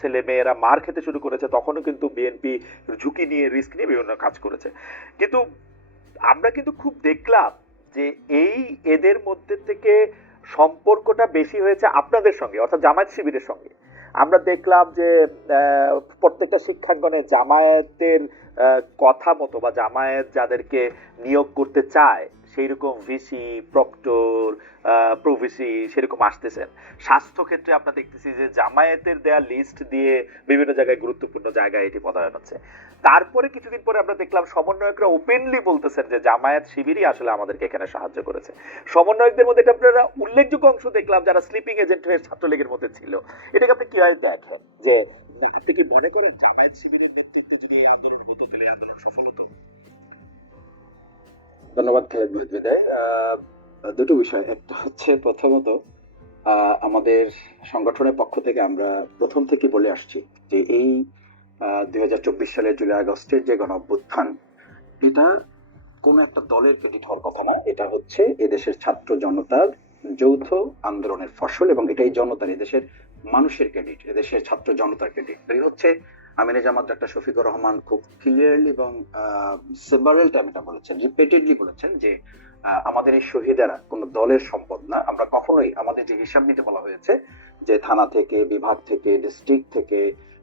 ছেলে মেয়েরা মার খেতে শুরু করেছে, তখনও কিন্তু বিএনপি ঝুঁকি নিয়ে রিস্ক নিয়ে বিভিন্ন কাজ করেছে। কিন্তু আমরা কিন্তু খুব দেখলাম যে এই এদের মধ্যে থেকে সম্পর্কটা বেশি হয়েছে আপনাদের সঙ্গে, অর্থাৎ জামায়াত শিবিরের সঙ্গে। আমরা দেখলাম যে প্রত্যেকটা শিক্ষাঙ্গনে জামায়াতের কথা মতো বা জামায়াত যাদেরকে নিয়োগ করতে চায় সেই রকম ভিসি প্রক্টর প্রভিসি সেরকম আসতেছেন স্বাস্থ্য ক্ষেত্রে আমরা দেখতেছি যে জামায়াতের দেয়া লিস্ট দিয়ে বিভিন্ন জায়গায় গুরুত্বপূর্ণ জায়গায় এটি পদায়ন হচ্ছে। তারপরে কিছুদিন পরে আমরা দেখলাম সমন্বয়করা ওপেনলি বলতেছেন যে জামায়াত শিবিরই আসলে আমাদেরকে এখানে সাহায্য করেছে। সমন্বয়কদের মধ্যে এটা আপনারা উল্লেখযোগ্য অংশ দেখলাম যারা স্লিপিং এজেন্ট হয়ে ছাত্রলীগের মধ্যে ছিল। এটাকে আপনি কীভাবে দেখেন যে আপনি কি মনে করেন জামায়াত শিবিরের নেতৃত্বে যদি এই আন্দোলন হতো, তাহলে আন্দোলন সফল হতো? ধন্যবাদ খালেদ মহিদ বিদায়। দুটো বিষয়। একটা হচ্ছে প্রথমত আমাদের সংগঠনের পক্ষ থেকে আমরা প্রথম থেকে বলে আসছি যে এই দুই হাজার চব্বিশ সালের জুলাই আগস্টের যে গণ অভ্যুত্থান এটা কোন একটা দলের ক্রেডিট হওয়ার কথা না। এটা হচ্ছে এদেশের ছাত্র জনতার যৌথ আন্দোলনের ফসল এবং এটাই জনতার, এদেশের মানুষের ক্রেডিট এদেশের ছাত্র জনতার ক্রেডিট এই হচ্ছে আমিনে জামাত ডাক্তার শফিকুর রহমান খুব ক্লিয়ারলি এবং সেভারেল টাইম এটা বলেছেন রিপিটেডলি বলেছেন যে আমাদের এই শহীদেরা কোনো দলের সম্পদ না। আমরা কখনোই আমাদের যে হিসাব নিতে বলা হয়েছে যে থানা থেকে, বিভাগ থেকে ডিস্ট্রিক্ট থেকে,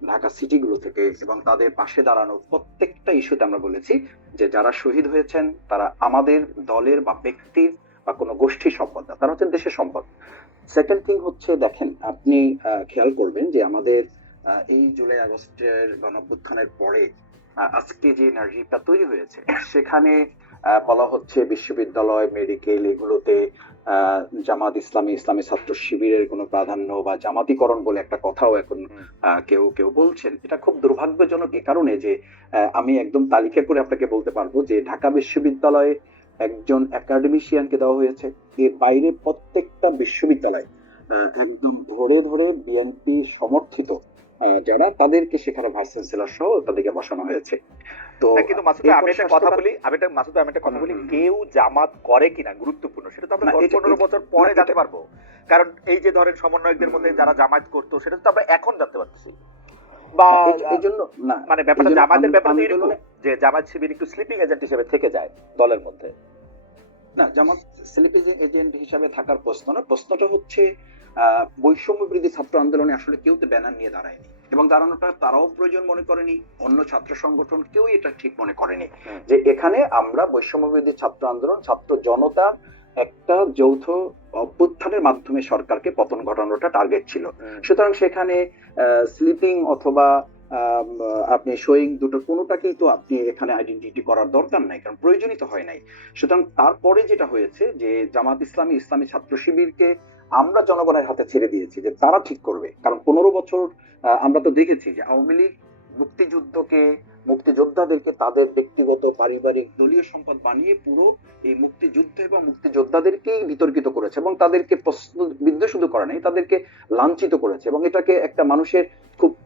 ঢাকা সিটিগুলো থেকে এবং তাদের পাশে দাঁড়ানো প্রত্যেকটা ইস্যুতে আমরা বলেছি যে যারা শহীদ হয়েছেন, তারা আমাদের দলের বা ব্যক্তির বা কোনো গোষ্ঠীর সম্পদ না, তারা হচ্ছেন দেশের সম্পদ। সেকেন্ড থিং হচ্ছে, দেখেন, আপনি খেয়াল করবেন যে আমাদের এই জুলাই আগস্টের গণঅভ্যুত্থানের পরে আজকে যে এনার্জিটা তৈরি হয়েছে সেখানে বলা হচ্ছে বিশ্ববিদ্যালয় মেডিকেল এগুলোতে জামাত ইসলামী ইসলামী ছাত্র শিবিরের কোনো প্রাধান্য বা জামাতিকরণ বলে একটা কথাও এখন কেউ কেউ বলছেন। এটা খুব দুর্ভাগ্যজনক এ কারণে যে আমি একদম তালিকা করে আপনাকে বলতে পারব যে ঢাকা বিশ্ববিদ্যালয়ে একজন একাডেমিশিয়ানকে দেওয়া হয়েছে। এর বাইরে প্রত্যেকটা বিশ্ববিদ্যালয় আহ, একদম ধরে ধরে বিএনপি সমর্থিত যারা তাদেরকে সেখানে ভাইস চ্যান্সেলর সহ তাদেরকে বসানো হয়েছে। তো কিন্তু মাসুদ আমি একটা কথা বলি আমি একটা মাসুদ আমি একটা কথা বলি। কেউ জামাত করে কিনা গুরুত্বপূর্ণ সেটা তো আমরা পনেরো বছর পরে জানতে পারব। কারণ এই যে ধরেন সমন্বয়কদের মধ্যে যারা জামাত করতো সেটা তো আমরা এখন জানতে পারতেছি। বা এই- জন্য মানে ব্যাপারটা জামাতের আন্দো- ব্যাপারে এরকম যে জামাত শিবির একটু স্লিপিং এজেন্ট হিসেবে থেকে যায় দলের মধ্যে। না জামাত স্লিপিং এজেন্ট হিসাবে থাকার প্রশ্ন না প্রশ্নটা হচ্ছে বৈষম্য বিরোধী ছাত্র আন্দোলনে আসলে কেউ তো ব্যানার নিয়ে দাঁড়ায়নি। এবং দাঁড়ানোটা তারাও প্রয়োজন মনে করেনি অন্য ছাত্র সংগঠন কেউ এটা ঠিক মনে করেনি। যে এখানে আমরা বৈষম্য বিরোধী ছাত্র আন্দোলন ছাত্র জনতার একটা যৌথ অভ্যুত্থানের মাধ্যমে সরকারকে পতন ঘটানোটা টার্গেট ছিল। সুতরাং সেখানে স্লিপিং অথবা আপনি শোয়িং দুটো, কোনোটাকেই তো আপনি এখানে আইডেন্টিটি করার দরকার নাই, কারণ প্রয়োজনই তো হয় নাই। সুতরাং তারপরে যেটা হয়েছে যে জামাত ইসলামী ইসলামী ছাত্র শিবিরকে আমরা জনগণের হাতে ছেড়ে দিয়েছি যে তারা ঠিক করবে। কারণ পনেরো বছর আমরা তো দেখেছি যে আওয়ামী লীগ মুক্তিযুদ্ধকে, মুক্তিযোদ্ধাদেরকে তাদের ব্যক্তিগত, পারিবারিক, দলীয় সম্পদ বানিয়ে পুরো এই মুক্তিযুদ্ধ এবং মুক্তিযোদ্ধাদেরকেই বিতর্কিত করেছে এবং তাদেরকে প্রশ্ন শুধু করে নাই, তাদেরকে লাঞ্ছিত করেছে এবং এটাকে একটা মানুষের খুব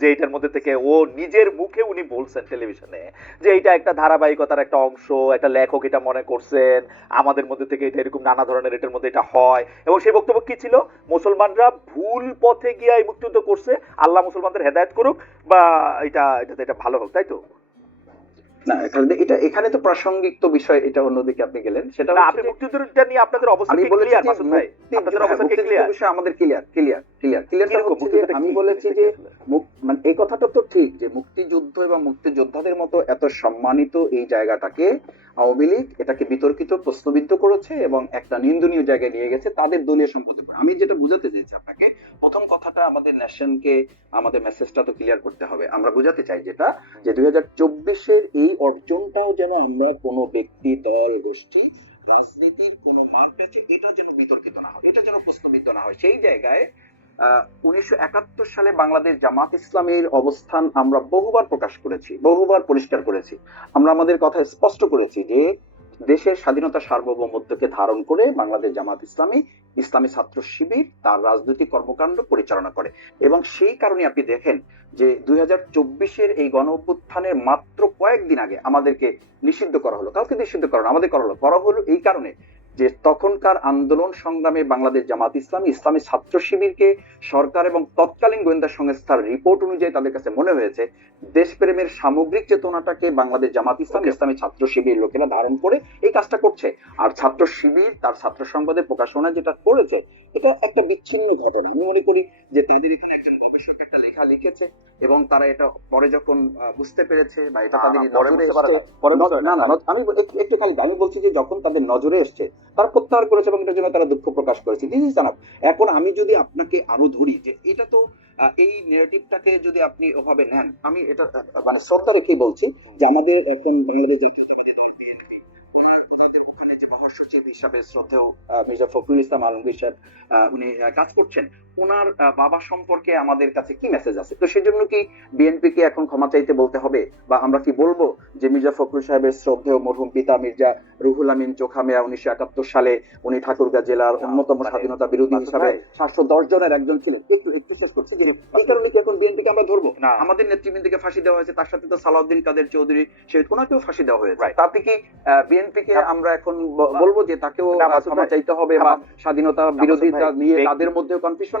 যে এটার মধ্যে থেকে ও নিজের মুখে উনি বলছেন টেলিভিশনে যে এটা একটা ধারাবাহিকতার একটা অংশ, একটা লেখক এটা মনে করছেন, আমাদের মধ্যে থেকে এটা এরকম নানা ধরনের এটার মধ্যে এটা হয়। এবং সেই বক্তব্য কি ছিল? মুসলমানরা ভুল পথে গিয়ে এই মুক্তিযুদ্ধ করছে, আল্লাহ মুসলমানদের হেদায়ত করুক বা এটা, এটাতে এটা ভালো হোক, তাই তো? না এটা এখানে তো প্রাসঙ্গিক তো বিষয় এটা অন্যদিকে আপনি গেলেন। সেটা আপনি মুক্তিযুদ্ধটা নিয়ে আপনাদের কি ক্লিয়ার মাসুদ ভাই? আপনাদের হ্যাঁ, কি ক্লিয়ার বিষয় আমাদের ক্লিয়ার ক্লিয়ার ক্লিয়ার ক্লিয়ার আমি বলেছি যে মানে এই কথাটা তো ঠিক যে মুক্তিযুদ্ধ এবং মুক্তিযোদ্ধাদের মতো এত সম্মানিত এই জায়গাটাকে আওয়ামী লীগ এটাকে বিতর্কিত, প্রশ্নবিদ্ধ করেছে এবং একটা নিন্দনীয় জায়গায় নিয়ে গেছে তাদের দলীয় সম্পাদক আমি যেটা বুঝাতে চাইছি আপনাকে, প্রথম কথাটা আমাদের ন্যাশনকে, আমাদের মেসেজটা তো ক্লিয়ার করতে হবে। আমরা বুঝাতে চাই যেটা, যে দুই হাজার চব্বিশের এই অর্জনটাও যেন আমরা কোনো ব্যক্তি, দল, গোষ্ঠী, রাজনীতির কোনো মার্ক আছে, এটা যেন বিতর্কিত না হয়, এটা যেন প্রশ্নবিদ্ধ না হয়। সেই জায়গায় উনিশশো একাত্তর সালে বাংলাদেশ জামাত ইসলামের অবস্থান আমরা বহুবার প্রকাশ করেছি, বহুবার পরিষ্কার করেছি। আমরা আমাদের কথা স্পষ্ট করেছি যে দেশের স্বাধীনতা সার্বভৌমত্বকে ধারণ করে বাংলাদেশ জামাত ইসলামী ইসলামী ছাত্র শিবির তার রাজনৈতিক কর্মকাণ্ড পরিচালনা করে। এবং সেই কারণে আপনি দেখেন যে দুই চব্বিশের এই গণ অভ্যুত্থানের মাত্র কয়েকদিন আগে আমাদেরকে নিষিদ্ধ করা হলো। কাউকে নিষিদ্ধ করা আমাদের করা হলো। করা হলো এই কারণে যে তখনকার আন্দোলন সংগ্রামে বাংলাদেশ জামাত ইসলামী ইসলামী ছাত্র শিবিরকে সরকার এবং তৎকালীন গোয়েন্দা সংস্থার রিপোর্ট অনুযায়ী তাদের কাছে মনে হয়েছে দেশপ্রেমের সামগ্রিক চেতনাটাকে বাংলাদেশ জামাত ইসলাম ইসলামী ছাত্র শিবির লোকেরা ধারণ করে এই কাজটা করছে। আর ছাত্র শিবির তার ছাত্র সংবাদে প্রকাশনা যেটা করেছে এটা একটা বিচ্ছিন্ন ঘটনা। আমি মনে করি যে তাদের এখানে একজন গবেষক একটা লেখা লিখেছে এবং তারা এটা পরে যখন বুঝতে পেরেছে বা এটা তাদের নজরে আমি একটু খালি আমি বলছি যে যখন তাদের নজরে এসছে তারা প্রত্যাহার করেছে এবং এটার জন্য তারা দুঃখ প্রকাশ করেছে। দিস ইজ জানাব এখন আমি যদি আপনাকে আরও ধরি যে এটা তো এই নেগেটিভটাকে যদি আপনি ওভাবে নেন, আমি এটা মানে শ্রদ্ধা রেখেই বলছি যে আমাদের এখন বাংলাদেশ জাতীয়তাবাদী দল বিএনপি ওনাদের ওখানে যে মহাসচিব হিসাবে শ্রদ্ধেয় মির্জা ফখরুল ইসলাম আলমগীর সাহেব উনি কাজ করছেন ওনার বাবা সম্পর্কে আমাদের কাছে কি মেসেজ আছে? তো সেজন্য কি বিএনপি কে এখন ক্ষমা চাইতে বলতে হবে? বা আমরা কি বলব যে মির্জা ফখরুল সাহেবের শ্রদ্ধেয় মরহুম পিতা মির্জা রুহুল আমিন চোখামিয়া উনিশশো একাত্তর সালে উনি ঠাকুরগাঁ জেলার অন্যতম মানে- স্বাধীনতা বিরোধী হিসাবে সাতশো দশ জনের একজন ছিলেন একটু একটু শেষ করছি যে এই কারণে কি এখন আমরা ধরবো? না। আমাদের নেতৃবৃন্দকে ফাঁসি দেওয়া হয়েছে তার সাথে তো সালাউদ্দিন কাদের চৌধুরী শহীদ ওনাকেও ফাঁসি দেওয়া হয়েছে. তাতে কি বিএনপি কে আমরা এখন বলব যে তাকেও ক্ষমা চাইতে হবে বা স্বাধীনতা বিরোধী নিয়ে তাদের মধ্যেও কনফিউশন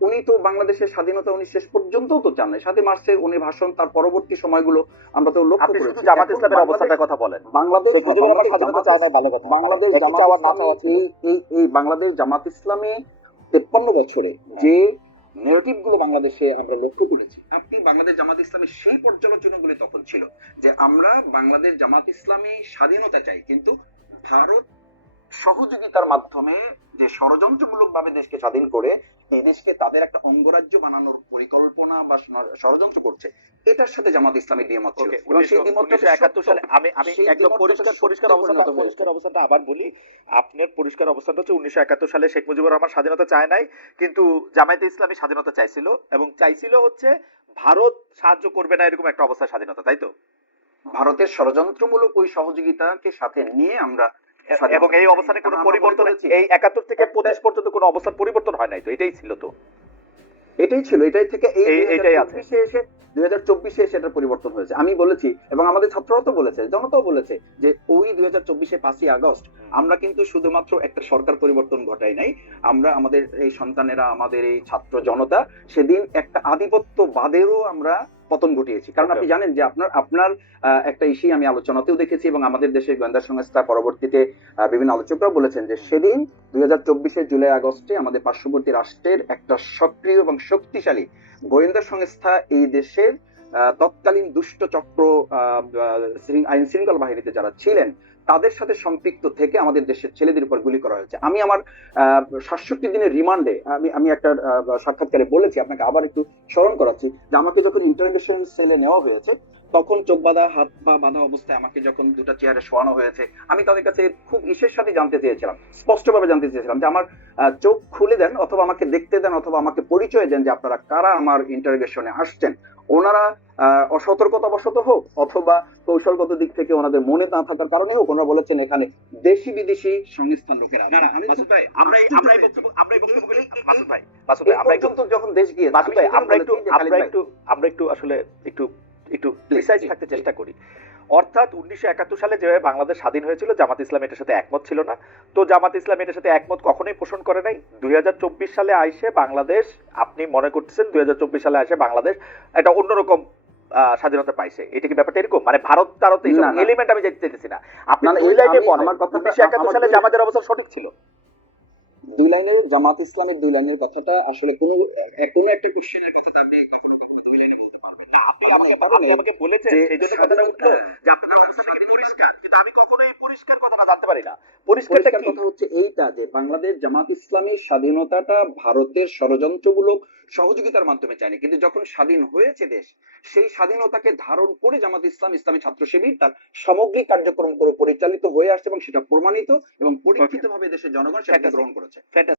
উনি তো বাংলাদেশের স্বাধীনতা উনি শেষ পর্যন্ত তো চান নাই। সাথে মার্চে উনি ভাষণ তার পরবর্তী সময়গুলো আমরা তো লক্ষ্য শুধু জামাত ইসলামের অবস্থাটার কথা বলেন। বাংলাদেশ স্বাধীনতা চায় না, ভালো কথা। বাংলাদেশ জামাত এই- এই- বাংলাদেশ জামাত ইসলামী তেপ্পান্ন বছরে যে নেগেটিভগুলো বাংলাদেশে আমরা লক্ষ্য করেছি আপনি বাংলাদেশ জামাত ইসলামী সেই পর্যালোচনাগুলি তখন ছিল যে আমরা বাংলাদেশ জামাত ইসলামী স্বাধীনতা চাই কিন্তু ভারত সহযোগিতার মাধ্যমে যে ষড়যন্ত্রমূলক ভাবে দেশকে স্বাধীন করে এই দেশকে তাদের একটা অঙ্গরাজ্য বানানোর পরিকল্পনা বা ষড়যন্ত্র করছে এটার সাথে জামাত ইসলামী দ্বিমত ছিল। এবং সেই দ্বিমতটা একাত্তর সালে আমি আমি একদম পরিষ্কার পরিষ্কার পরিষ্কার অবস্থাটা আবার বলি। আপনার পরিষ্কার অবস্থাটা হচ্ছে উনিশশো একাত্তর সালে শেখ মুজিবুর রহমান স্বাধীনতা চায় নাই কিন্তু জামায়াতে ইসলামী স্বাধীনতা চাইছিল এবং চাইছিল হচ্ছে ভারত সাহায্য করবে না এরকম একটা অবস্থা স্বাধীনতা তাই তো? ভারতের ষড়যন্ত্রমূলক ওই সহযোগিতাকে সাথে নিয়ে আমরা এবং এই অবস্থানে কোনো পরিবর্তন এই একাত্তর থেকে পঁচিশ পর্যন্ত কোনো অবস্থার পরিবর্তন হয় নাই তো এটাই ছিল তো। এটাই ছিল এটাই থেকে এটাই আছে। এসে দুই হাজার চব্বিশে সেটার পরিবর্তন হয়েছে। আমি বলেছি এবং আমাদের ছাত্ররাও তো বলেছে জনতাও বলেছে যে ওই দুই হাজার চব্বিশে পাঁচই আগস্ট আমরা কিন্তু শুধুমাত্র একটা সরকার পরিবর্তন ঘটাই নাই। আমরা আমাদের এই সন্তানেরা আমাদের এই ছাত্র জনতা সেদিন একটা আধিপত্য আধিপত্যবাদেরও আমরা পতন ঘটিয়েছি। কারণ আপনি জানেন যে আপনার আপনার একটা ইস্যু আমি আলোচনাতেও দেখেছি এবং আমাদের দেশের গোয়েন্দা সংস্থা পরবর্তীতে বিভিন্ন আলোচকরাও বলেছেন যে সেদিন দুই হাজার চব্বিশের জুলাই আগস্টে আমাদের পার্শ্ববর্তী রাষ্ট্রের একটা সক্রিয় এবং শক্তিশালী গোয়েন্দা সংস্থা এই দেশের আহ, তৎকালীন দুষ্ট চক্র আইন শৃঙ্খলা বাহিনীতে যারা ছিলেন তাদের সাথে সম্পৃক্ত থেকে আমাদের দেশের ছেলেদের উপর গুলি করা হয়েছে। আমি আমার সাতষট্টি দিনের রিমান্ডে, আমি আমি একটা সাক্ষাৎকারে বলেছি, আপনাকে আবার একটু স্মরণ করাচ্ছি যে আমাকে যখন ইন্টারোগেশন সেলে নেওয়া হয়েছে তখন চোখ বাঁধা হাত পা বাঁধা অবস্থায় আমাকে যখন দুটো চেয়ারে শোয়ানো হয়েছে আমি তাদের কাছে খুব ইসের সাথে জানতে চেয়েছিলাম স্পষ্টভাবে জানতে চেয়েছিলাম যে আমার চোখ খুলে দেন অথবা আমাকে দেখতে দেন অথবা আমাকে পরিচয় দেন যে আপনারা কারা আমার ইন্টারোগেশনে আসছেন। ওনারা অসতর্কতাবশত হোক অথবা কৌশলগত দিক থেকে ওনাদের মনে না থাকার কারণে হোক ওনারা বলেছেন এখানে দেশি বিদেশি সংস্থান লোকেরা। না না আমি তো- মাসুদ ভাই আমরা এই- আমরা এই বক্তব্য আমরা এই বক্তব্যগুলি মাসুদ ভাই ভাই আমরা একটু যখন দেশ গিয়ে ভাই আমরা একটু আমরা একটু আমরা একটু আসলে একটু একটু প্রিসাইজ থাকতে চেষ্টা করি। অর্থাৎ উনিশশো একাত্তর সালে যেভাবে বাংলাদেশ স্বাধীন হয়েছিল জামাত ইসলাম এটার সাথে একমত ছিল না। তো জামাত ইসলাম এটার সাথে একমত কখনোই পোষণ করে নাই। দুই সালে আইসে বাংলাদেশ আপনি মনে করতেছেন দুই সালে আসে বাংলাদেশ একটা অন্যরকম স্বাধীনতা পাইছে। এটা কি ব্যাপারটা এরকম? মানে ভারত তারত। এলিমেন্ট আমি যেতে চাইতেছি না। আপনি না, না, এই- লাইনে আমি- আমার কথাটা- উনিশশো একাত্তর সালে জামাতের অবস্থা সঠিক ছিল? দুই লাইনের জামাত ইসলামের দুই লাইনের কথাটা আসলে কোনো কোনো একটা কোশ্চেনের কথা আপনি কখনো কখনো দুই লাইনে আপনি আমাকে বলেছেন যে জন্য কথাটা উঠল যে আপনার অবস্থা পরিষ্কার কিন্তু আমি কখনো এই পরিষ্কার কথাটা জানতে পারি না। পরিষ্কার কথা হচ্ছে এইটা যে বাংলাদেশ জামাত ইসলামীর স্বাধীনতাটা ভারতের ষড়যন্ত্রমূলক সহযোগিতার মাধ্যমে চায়নি। কিন্তু যখন স্বাধীন হয়েছে দেশ সেই স্বাধীনতাকে ধারণ করে জামাত ইসলাম ইসলামী ছাত্র শিবির তার সামগ্রিক কার্যক্রম করে পরিচালিত হয়ে আসছে এবং সেটা প্রমাণিত এবং পরীক্ষিতভাবে দেশের জনগণ Fantastic. গ্রহণ করেছে.